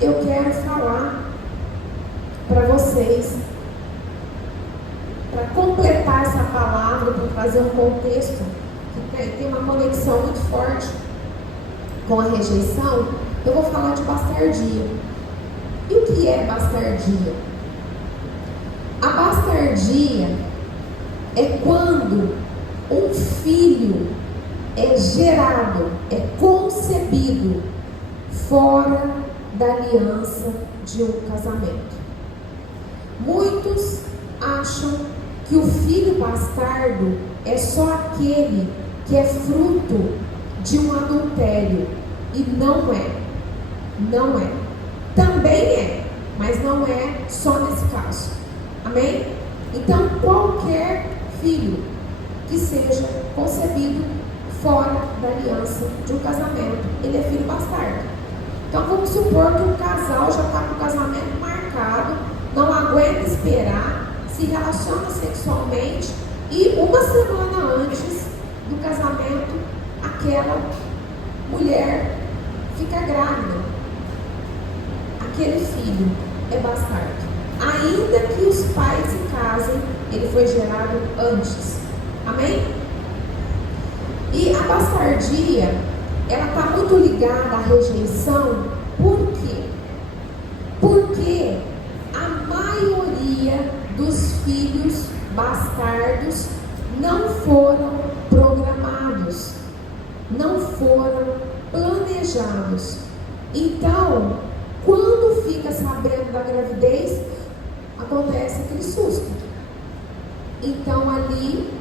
eu quero falar para vocês, para completar essa palavra, para trazer um contexto que tem uma conexão muito forte com a rejeição. Eu vou falar de bastardia. E o que é bastardia? A bastardia é quando um filho é gerado, é concebido fora da aliança de um casamento. Muitos acham que o filho bastardo é só aquele que é fruto de um adultério, e não é. Não é. Também é, mas não é só nesse caso. Amém? Então, qualquer filho que seja concebido fora da aliança de um casamento, ele é filho bastardo. Então, vamos supor que um casal já está com o casamento marcado, não aguenta esperar, se relaciona sexualmente e uma semana antes do casamento, aquela mulher fica grávida. Aquele filho é bastardo. Ainda que os pais se casem, ele foi gerado antes. Amém? E a bastardia, ela está muito ligada à rejeição. Por quê? Porque a maioria dos filhos bastardos não foram programados, não foram planejados. Então, quando fica sabendo da gravidez, acontece aquele susto. Então ali,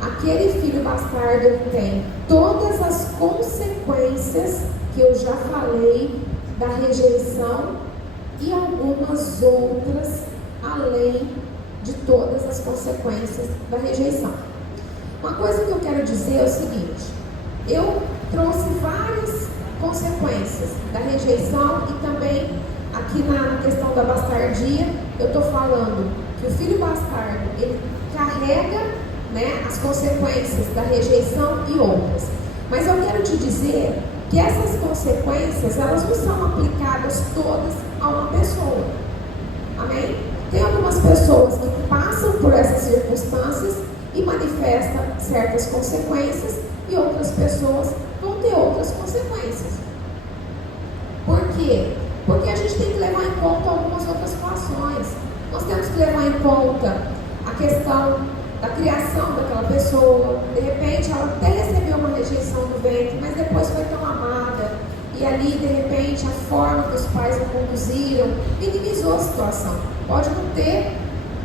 aquele filho bastardo tem todas as consequências que eu já falei da rejeição e algumas outras além de todas as consequências da rejeição. Uma coisa que eu quero dizer é o seguinte: eu trouxe várias consequências da rejeição e também aqui na questão da bastardia, eu estou falando que o filho bastardo, ele carrega, né, as consequências da rejeição e outras. Mas eu quero te dizer que essas consequências, elas não são aplicadas todas a uma pessoa. Amém? Tem algumas pessoas que passam por essas circunstâncias e manifestam certas consequências, e outras pessoas vão ter outras consequências. Por quê? Porque a gente tem que levar em conta algumas outras situações. Nós temos que levar em conta a questão da criação daquela pessoa. De repente ela até recebeu uma rejeição do ventre, mas depois foi tão amada, e ali de repente a forma que os pais a conduziram minimizou a situação. Pode não ter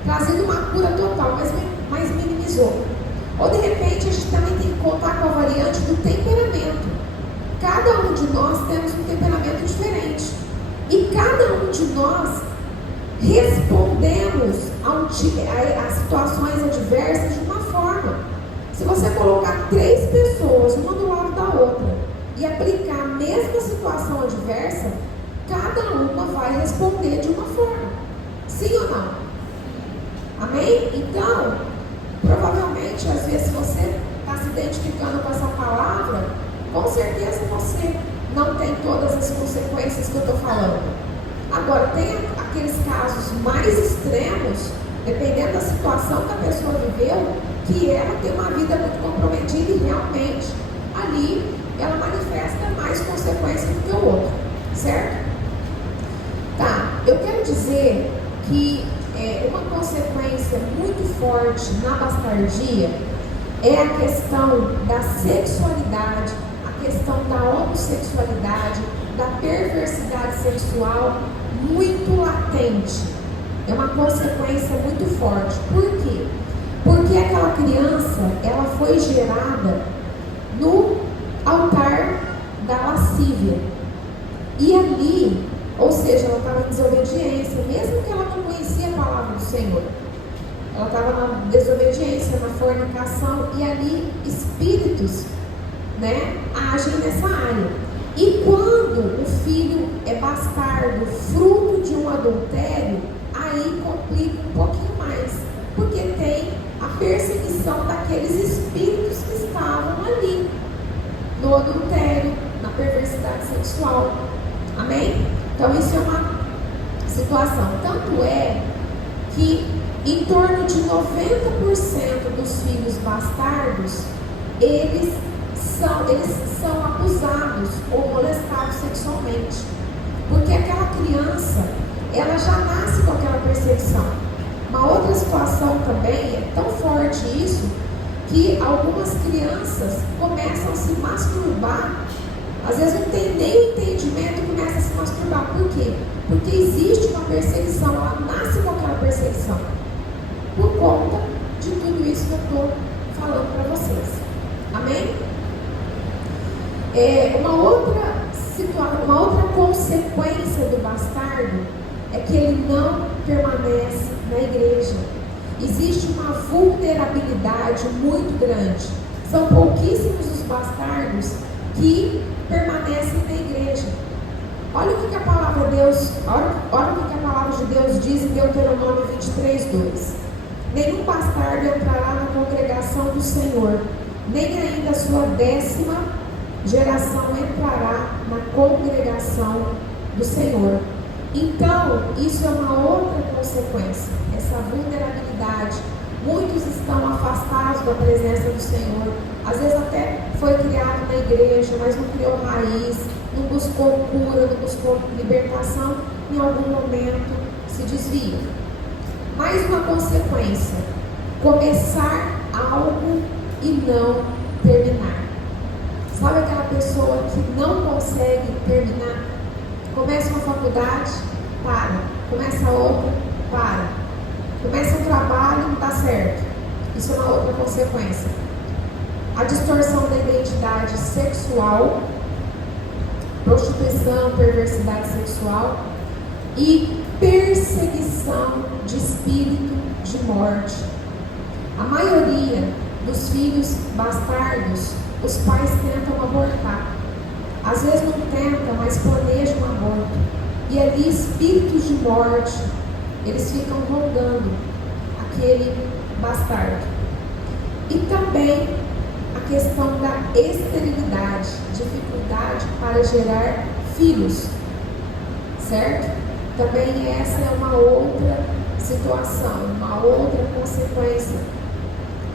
trazido uma cura total, mas minimizou. Ou de repente a gente também tem que contar com a variante do temperamento. Cada um de nós temos um temperamento diferente, e cada um de nós respondemos a situações adversas de uma forma. Se você colocar 3 pessoas uma do lado da outra e aplicar a mesma situação adversa, cada uma vai responder de uma forma. Sim ou não? Amém? Então, provavelmente, às vezes você está se identificando com essa palavra, com certeza você não tem todas as consequências que eu estou falando. Agora, tem aqueles casos mais extremos, dependendo da situação que a pessoa viveu, que ela tem uma vida muito comprometida e realmente ali ela manifesta mais consequências do que o outro, certo? Tá, eu quero dizer que uma consequência muito forte na bastardia é a questão da sexualidade, a questão da homossexualidade, da perversidade sexual muito latente. É uma consequência muito forte. Por quê? Porque aquela criança, ela foi gerada no altar da lascívia. E ali, ou seja, ela estava em desobediência, mesmo que ela não conhecia a palavra do Senhor. Ela estava na desobediência, na fornicação, e ali espíritos, né, agem nessa área. E quando o filho é bastardo, fruto de um adultério, aí complica um pouquinho mais, porque tem a perseguição daqueles espíritos que estavam ali, no adultério, na perversidade sexual. Amém? Então isso é uma situação. Tanto é que em torno de 90% dos filhos bastardos, eles são abusados ou molestados sexualmente. Porque aquela criança, ela já nasce com aquela percepção. Uma outra situação também, é tão forte isso, que algumas crianças começam a se masturbar. Às vezes não tem nem o entendimento e começa a se masturbar. Por quê? Porque existe uma perseguição, ela nasce com aquela perseguição. Por conta de tudo isso que eu estou falando para vocês. Amém? Uma outra consequência do bastardo é que ele não permanece na igreja. Existe uma vulnerabilidade muito grande. São pouquíssimos os bastardos que permanecem na igreja. Olha o que a palavra de Deus, olha o que a palavra de Deus diz em Deuteronômio 23:2. Nenhum bastardo entrará na congregação do Senhor, nem ainda a sua 10ª geração entrará na congregação do Senhor. Então, isso é uma outra consequência, essa vulnerabilidade. Muitos estão afastados da presença do Senhor. Às vezes até foi criado na igreja, mas não criou raiz, não buscou cura, não buscou libertação. Em algum momento se desvia. Mais uma consequência: começar algo e não terminar. Sabe aquela pessoa que não consegue terminar? Começa uma faculdade, para. Começa outra, para. Começa um trabalho, não dá certo. Isso é uma outra consequência. A distorção da identidade sexual, prostituição, perversidade sexual e perseguição de espírito de morte. A maioria dos filhos bastardos, os pais tentam abortar. Às vezes não tentam, mas planejam um aborto. E ali espíritos de morte, eles ficam rondando aquele bastardo. E também a questão da esterilidade, dificuldade para gerar filhos, certo? Também essa é uma outra situação, uma outra consequência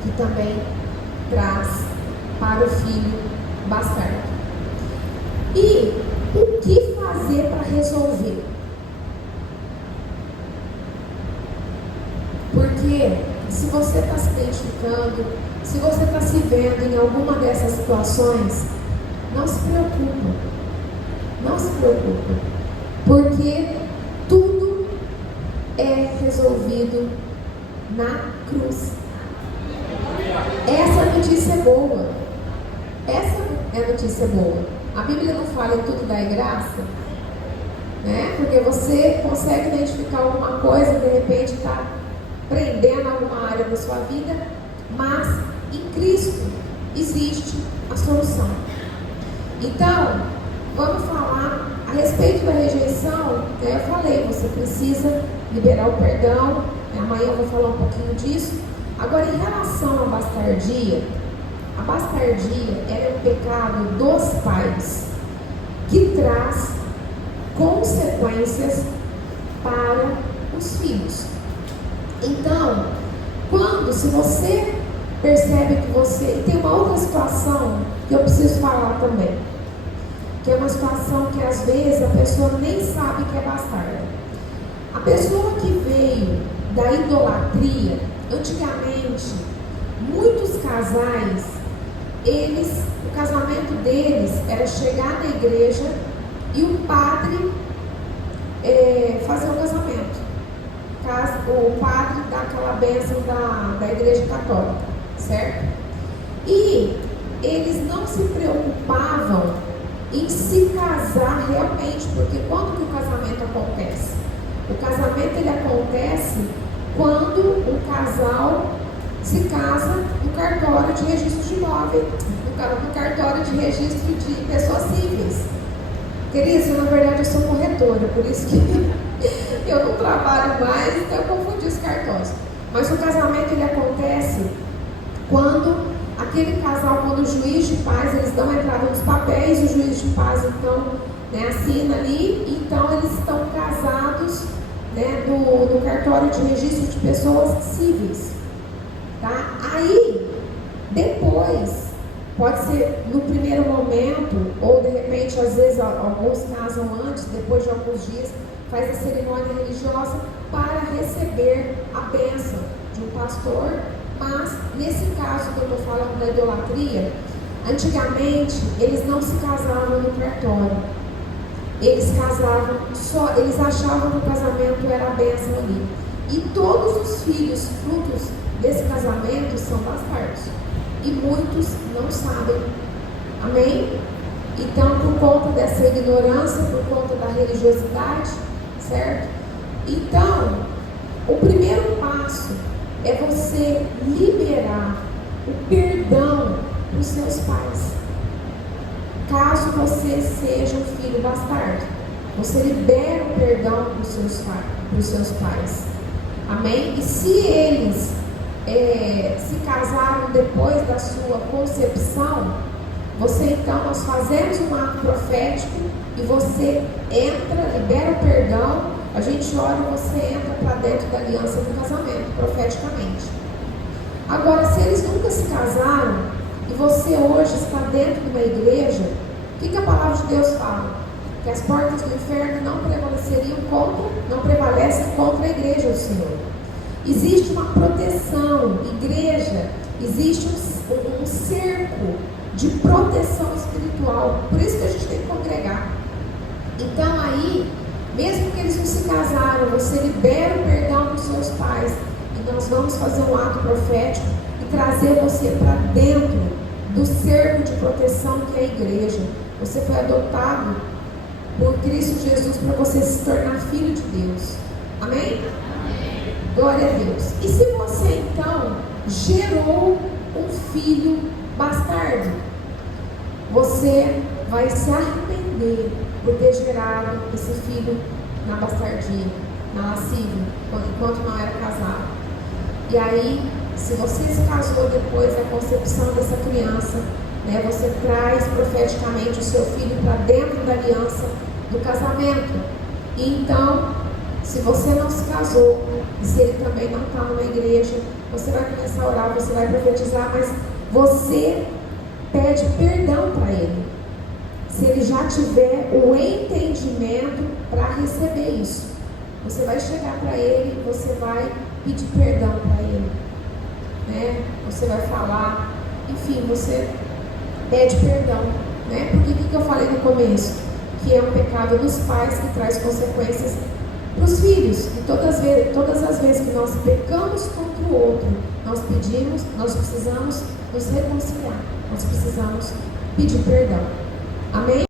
que também traz para o filho bastardo. E o que fazer para resolver? Porque se você está se identificando, se você está se vendo em alguma dessas situações, não se preocupa. Não se preocupa. Porque tudo é resolvido na cruz. Essa notícia é boa. Essa é a notícia boa. A Bíblia não fala em tudo dá graça, né? Porque você consegue identificar alguma coisa, de repente está prendendo alguma área da sua vida, mas em Cristo existe a solução. Então, vamos falar a respeito da rejeição. Eu falei, você precisa liberar o perdão. Amanhã eu vou falar um pouquinho disso. Agora, em relação à bastardia, a bastardia é um pecado dos pais que traz consequências para os filhos. Então, se você percebe que você... E tem uma outra situação que eu preciso falar também, que é uma situação que às vezes a pessoa nem sabe que é bastarda. A pessoa que veio da idolatria, antigamente, muitos casais, o casamento deles era chegar na igreja e o padre fazer o casamento. O padre dá aquela bênção da igreja católica, certo? E eles não se preocupavam em se casar realmente, porque quando que o casamento acontece? O casamento ele acontece quando o casal se casa no cartório de registro de imóvel, no cartório de registro de pessoas cíveis. Queridos, na verdade eu sou corretora, por isso que eu não trabalho mais, então eu confundi os cartórios. Mas o casamento ele acontece quando aquele casal, quando o juiz de paz, eles dão a entrada nos papéis, o juiz de paz então assina ali, então eles né, no cartório de registro de pessoas cíveis. Tá? Aí, depois, pode ser no primeiro momento, ou de repente, às vezes, alguns casam antes, depois de alguns dias, faz a cerimônia religiosa para receber a bênção de um pastor. Mas, nesse caso que eu estou falando da idolatria, antigamente, eles não se casavam no cartório. Eles casavam só, eles achavam que o casamento era a bênção ali. E todos os filhos, frutos desse casamento, são bastardos. E muitos não sabem. Amém? Então, por conta dessa ignorância, por conta da religiosidade, certo? Então, o primeiro passo é você liberar o perdão dos seus pais. Caso você seja um filho bastardo, você libera o perdão para os seus pais. Amém? E se eles se casaram depois da sua concepção, nós fazemos um ato profético e você entra, libera o perdão, a gente ora e você entra para dentro da aliança do casamento, profeticamente. Agora, se eles nunca se casaram e você hoje está dentro de uma igreja, o que a palavra de Deus fala? Que as portas do inferno não prevalecem contra a igreja do Senhor. Existe uma proteção, igreja, existe um cerco de proteção espiritual. Por isso que a gente tem que congregar. Então aí, mesmo que eles não se casaram, você libera o perdão dos seus pais. E nós vamos fazer um ato profético e trazer você para dentro do cerco de proteção que é a igreja. Você foi adotado por Cristo Jesus para você se tornar filho de Deus. Amém? Glória a Deus. E se você então gerou um filho bastardo, você vai se arrepender por ter gerado esse filho na bastardia, na lascívia, enquanto não era casado. E aí, se você se casou depois da concepção dessa criança, né, você traz profeticamente o seu filho para dentro da aliança do casamento. E então, se você não se casou, e se ele também não está numa igreja, você vai começar a orar, você vai profetizar, mas você pede perdão para ele. Se ele já tiver o entendimento para receber isso, você vai chegar para ele, você vai pedir perdão para ele, né? Você vai falar, enfim, você pede perdão, né? Porque o que eu falei no começo? Que é um pecado dos pais que traz consequências para os filhos. E todas as vezes que nós pecamos contra o outro, nós precisamos nos reconciliar, nós precisamos pedir perdão. Amém?